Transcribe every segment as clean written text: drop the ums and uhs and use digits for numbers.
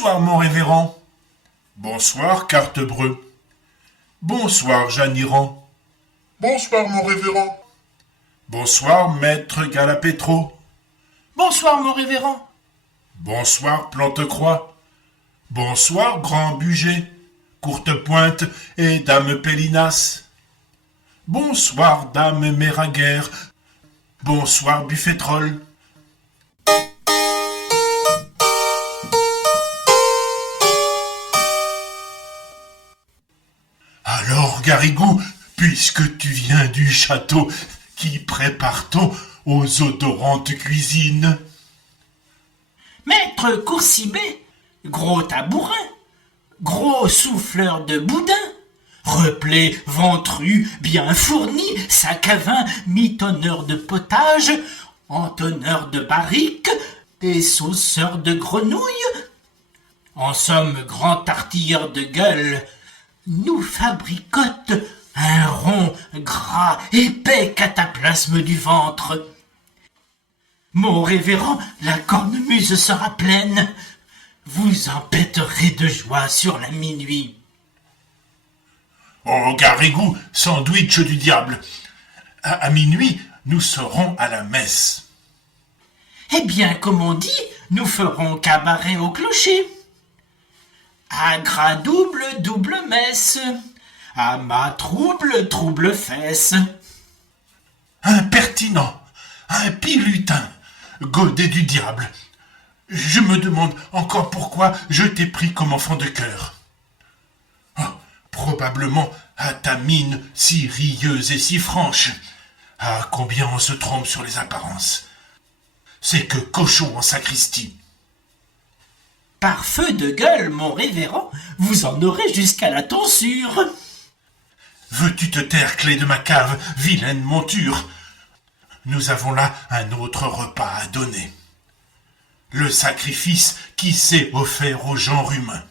Bonsoir, mon révérend. Bonsoir, Cartebreu. Bonsoir, Jeanne Iran. Bonsoir, mon révérend. Bonsoir, maître Galapétro. Bonsoir, mon révérend. Bonsoir, Plantecroix. Bonsoir, Grand Buget, Courtepointe et Dame Pélinas. Bonsoir, Dame Méringuer. Bonsoir, Buffetrol. Alors, Garrigou, puisque tu viens du château, qui prépare-t-on aux odorantes cuisines? Maître Coursibet, gros tabourin, gros souffleur de boudin, replé, ventru, bien fourni, sac à vin, mitonneur de potage, entonneur de barrique, et sauceur de grenouilles. En somme, grand artilleur de gueule, nous fabricote un rond, gras, épais cataplasme du ventre. Mon révérend, la cornemuse sera pleine. Vous en pèterez de joie sur la minuit. Oh, Garrigou, sandwich du diable. À minuit, nous serons à la messe. Eh bien, comme on dit, nous ferons cabaret au clocher. À gras double, double messe. À ma trouble, trouble fesse. Impertinent, un pilutin, godet du diable. Je me demande encore pourquoi je t'ai pris comme enfant de cœur. Oh, probablement à ta mine si rieuse et si franche. Ah, combien on se trompe sur les apparences. C'est que cochon en sacristie. Par feu de gueule, mon révérend, vous en aurez jusqu'à la tonsure. Veux-tu te taire, clé de ma cave, vilaine monture? Nous avons là un autre repas à donner. Le sacrifice qui s'est offert au genre humain.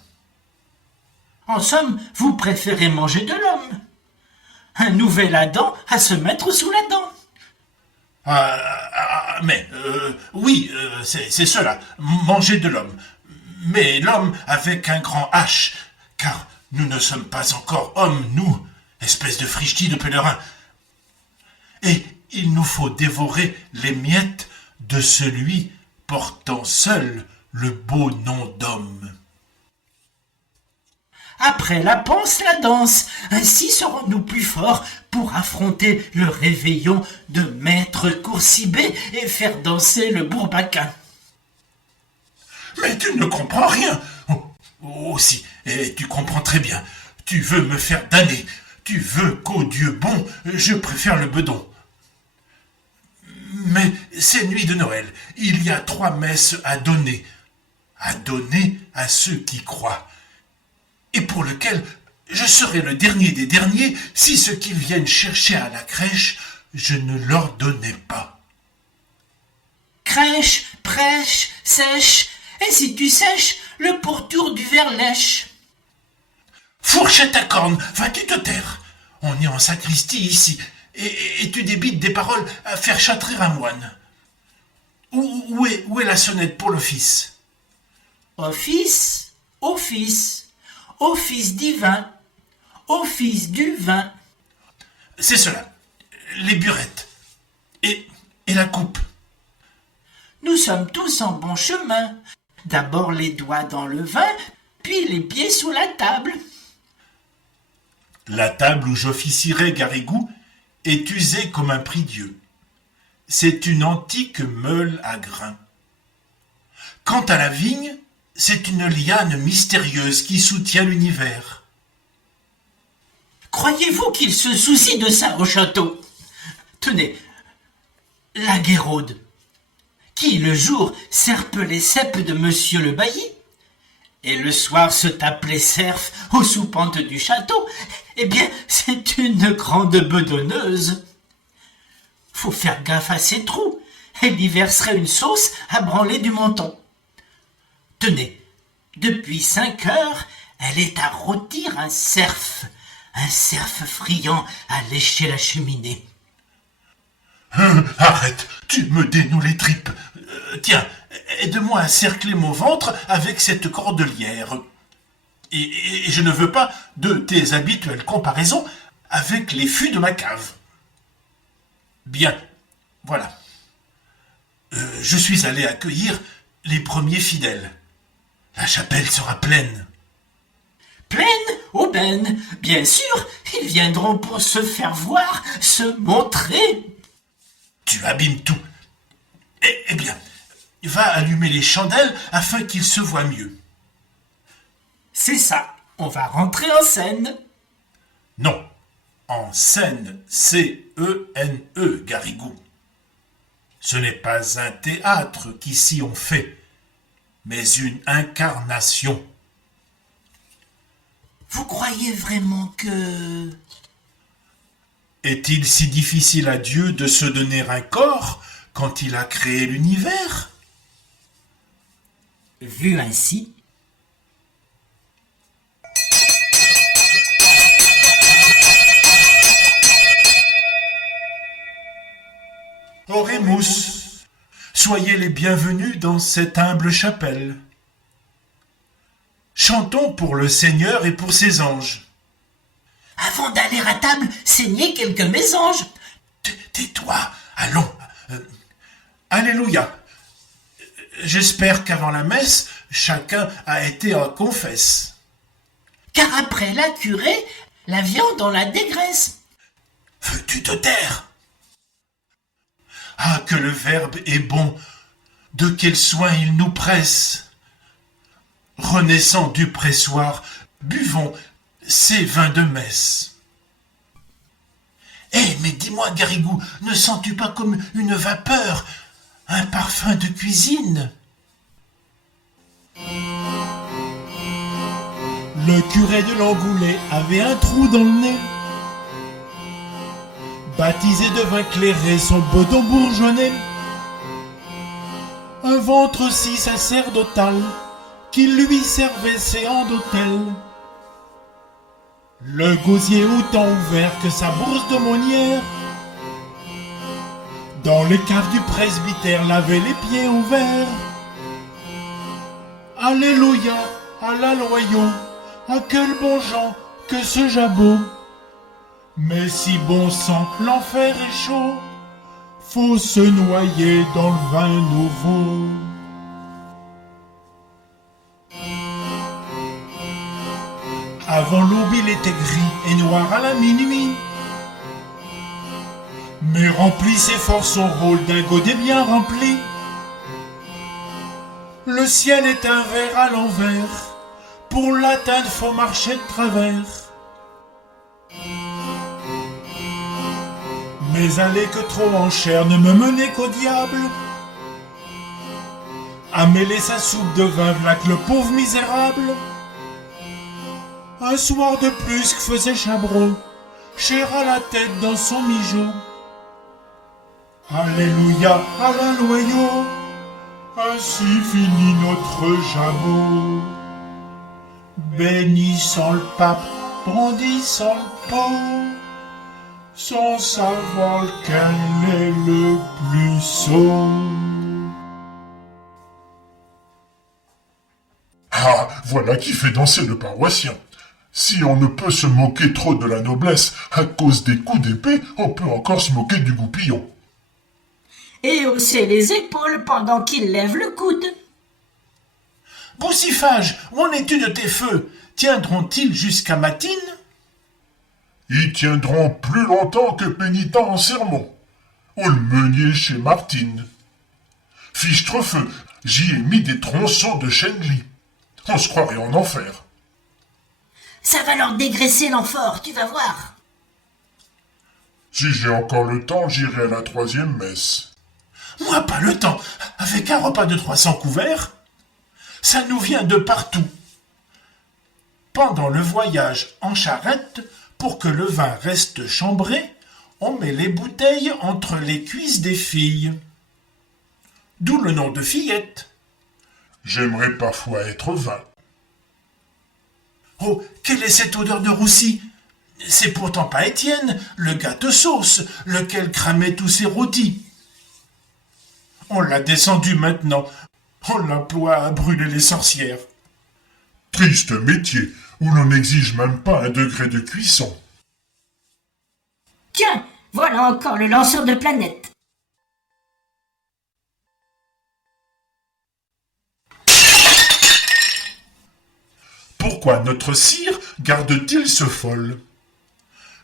En somme, vous préférez manger de l'homme. Un nouvel Adam à se mettre sous la dent. Oui, c'est cela, manger de l'homme. Mais l'homme avec un grand H, car nous ne sommes pas encore hommes, nous, espèce de frichtis de pèlerins. Et il nous faut dévorer les miettes de celui portant seul le beau nom d'homme. Après la panse, la danse. Ainsi serons-nous plus forts pour affronter le réveillon de maître Coursibet et faire danser le bourbaquin. Mais tu ne comprends rien. Oh, si, et tu comprends très bien. Tu veux me faire damner. Tu veux qu'au Dieu bon, je préfère le bedon. Mais c'est nuit de Noël. Il y a 3 messes à donner. À donner à ceux qui croient. Et pour lequel je serai le dernier des derniers si ce qu'ils viennent chercher à la crèche, je ne leur donnais pas. Crèche, prêche, sèche, et si tu sèches, le pourtour du verre lèche. Fourchette à corne, vas-tu te taire? On est en sacristie ici, et tu débites des paroles à faire châtrer un moine. Où est la sonnette pour l'office? Office, office, office divin, office du vin. C'est cela, les burettes, et la coupe. Nous sommes tous en bon chemin. D'abord les doigts dans le vin, puis les pieds sous la table. La table où j'officierai, Garrigou, est usée comme un prie-dieu. C'est une antique meule à grains. Quant à la vigne, c'est une liane mystérieuse qui soutient l'univers. Croyez-vous qu'il se soucie de ça au château? Tenez, la guéraude, qui le jour serpe les cèpes de monsieur le bailli, et le soir se tape les cerfs aux soupentes du château, eh bien, c'est une grande bedonneuse. Faut faire gaffe à ses trous, elle y verserait une sauce à branler du menton. Tenez, depuis 5 heures, elle est à rôtir un cerf friand à lécher la cheminée. Arrête, tu me dénoues les tripes. Tiens, aide-moi à cercler mon ventre avec cette cordelière. Et je ne veux pas de tes habituelles comparaisons avec les fûts de ma cave. Bien, voilà. Je suis allé accueillir les premiers fidèles. La chapelle sera pleine. Pleine, aubaine. Bien sûr, ils viendront pour se faire voir, se montrer. Tu abîmes tout. Eh bien, va allumer les chandelles afin qu'ils se voient mieux. C'est ça, on va rentrer en scène. Non, en scène, C-E-N-E, Garrigou. Ce n'est pas un théâtre qu'ici on fait, mais une incarnation. Vous croyez vraiment que... Est-il si difficile à Dieu de se donner un corps quand il a créé l'univers? Vu ainsi... Oremus, soyez les bienvenus dans cette humble chapelle. Chantons pour le Seigneur et pour ses anges. Avant d'aller à table, saignez quelques mésanges. Tais-toi, allons. Alléluia. J'espère qu'avant la messe, chacun a été en confesse. Car après la curée, la viande on la dégraisse. Veux-tu te taire? Ah, que le Verbe est bon, de quel soin il nous presse. Renaissant du pressoir, buvons ces vins de messe. Mais dis-moi, Garrigou, ne sens-tu pas comme une vapeur, un parfum de cuisine? Le curé de l'Angoulet avait un trou dans le nez. Baptisé de vin clairé, son bedon bourgeonnait. Un ventre si sacerdotal qui lui servait séant d'autel. Le gosier autant ouvert que sa bourse d'aumônière. Dans les caves du presbytère lavait les pieds ouverts. Alléluia, à la loyau, à quel bon Jean que ce jabot. Mais si bon sang, l'enfer est chaud, faut se noyer dans le vin nouveau. Avant l'aube, il était gris et noir à la minuit, mais remplissait fort son rôle d'un godet bien rempli. Le ciel est un verre à l'envers, pour l'atteindre faut marcher de travers. Mais aller que trop en chair ne me menait qu'au diable. À mêler sa soupe de vin, v'là que le pauvre misérable. Un soir de plus que faisait Chabrol, chair à la tête dans son mijaud. Alléluia, à la loyau, ainsi finit notre jabot. Bénissant le pape, brandissant le pot, sans savoir lequel est le plus sot. Ah, voilà qui fait danser le paroissien. Si on ne peut se moquer trop de la noblesse à cause des coups d'épée, on peut encore se moquer du goupillon. Et hausser les épaules pendant qu'il lève le coude. Boussifage, où en es-tu de tes feux? Tiendront-ils jusqu'à matine? Ils tiendront plus longtemps que pénitent en sermon, ou le meunier chez Martine. Fichtre-feu, j'y ai mis des tronçons de chêne-lit. On se croirait en enfer. Ça va leur dégraisser l'amphore, tu vas voir. Si j'ai encore le temps, j'irai à la 3e messe. Moi, pas le temps. Avec un repas de 300 couverts, ça nous vient de partout. Pendant le voyage en charrette, pour que le vin reste chambré, on met les bouteilles entre les cuisses des filles. D'où le nom de fillette. J'aimerais parfois être vin. Oh, quelle est cette odeur de roussi? C'est pourtant pas Étienne, le gâte-sauce, lequel cramait tous ses rôtis. On l'a descendu maintenant. On l'emploie à brûler les sorcières. Triste métier, où l'on n'exige même pas un degré de cuisson. Tiens, voilà encore le lanceur de planètes. Pourquoi notre sire garde-t-il ce fol?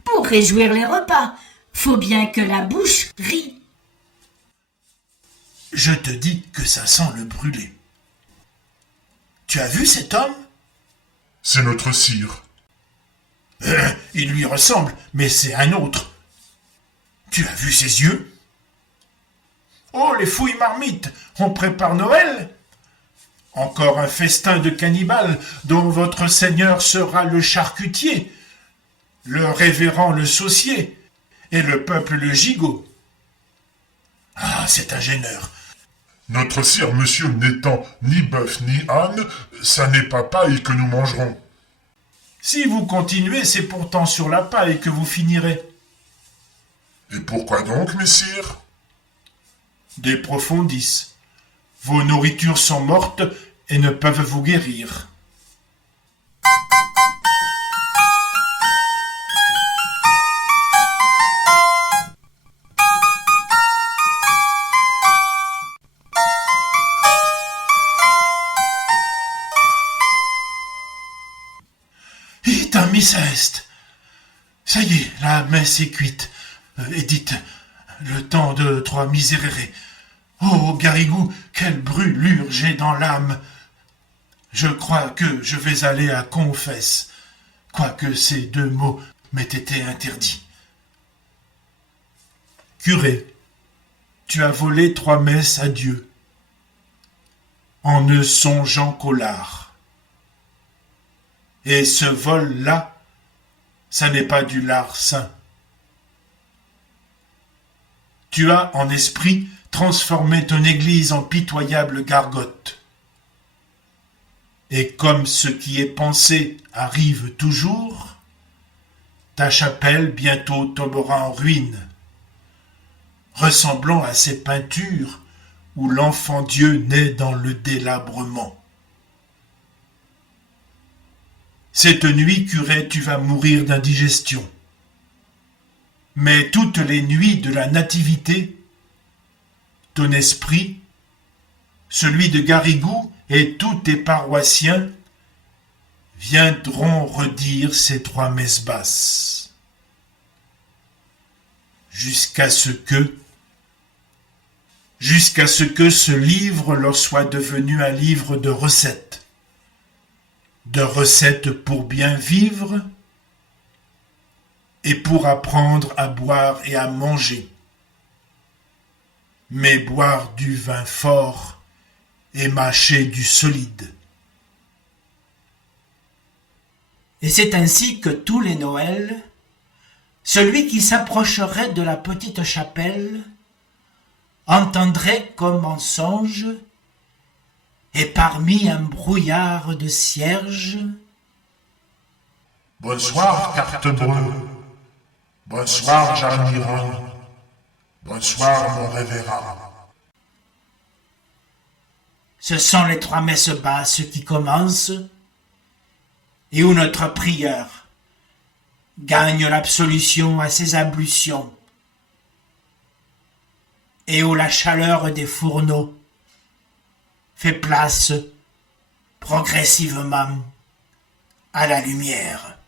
Pour réjouir les repas, faut bien que la bouche rie. Je te dis que ça sent le brûlé. Tu as vu cet homme? C'est notre sire. Il lui ressemble, mais c'est un autre. Tu as vu ses yeux? Oh, les fouilles marmites, on prépare Noël? Encore un festin de cannibales dont votre seigneur sera le charcutier, le révérend le saucier et le peuple le gigot. Ah, c'est un gêneur. Notre sire, monsieur, n'étant ni bœuf ni âne, ça n'est pas paille que nous mangerons. Si vous continuez, c'est pourtant sur la paille que vous finirez. Et pourquoi donc, messire? Des profondis. Vos nourritures sont mortes et ne peuvent vous guérir. Itam missa est. Ça y est, la messe est cuite. Édith, le temps de 3 miserere. Oh, Garrigou, quelle brûlure j'ai dans l'âme. Je crois que je vais aller à confesse, quoique ces 2 mots m'aient été interdits. Curé, tu as volé 3 messes à Dieu, en ne songeant qu'au lard. Et ce vol-là, ça n'est pas du lard saint. Tu as, en esprit, transformé ton église en pitoyable gargote. Et comme ce qui est pensé arrive toujours, ta chapelle bientôt tombera en ruine, ressemblant à ces peintures où l'enfant Dieu naît dans le délabrement. Cette nuit, curé, tu vas mourir d'indigestion. Mais toutes les nuits de la nativité, ton esprit, celui de Garrigou et tous tes paroissiens viendront redire ces 3 messes basses. Jusqu'à ce que ce livre leur soit devenu un livre de recettes pour bien vivre et pour apprendre à boire et à manger, mais boire du vin fort et mâcher du solide. Et c'est ainsi que tous les Noëls, celui qui s'approcherait de la petite chapelle entendrait comme en songe, et parmi un brouillard de cierges, Bonsoir, Cartebreu. Bonsoir, Jarniron. Bonsoir, mon révérend. ce sont les 3 messes basses qui commencent et où notre prieur gagne l'absolution à ses ablutions et où la chaleur des fourneaux fait place progressivement à la lumière.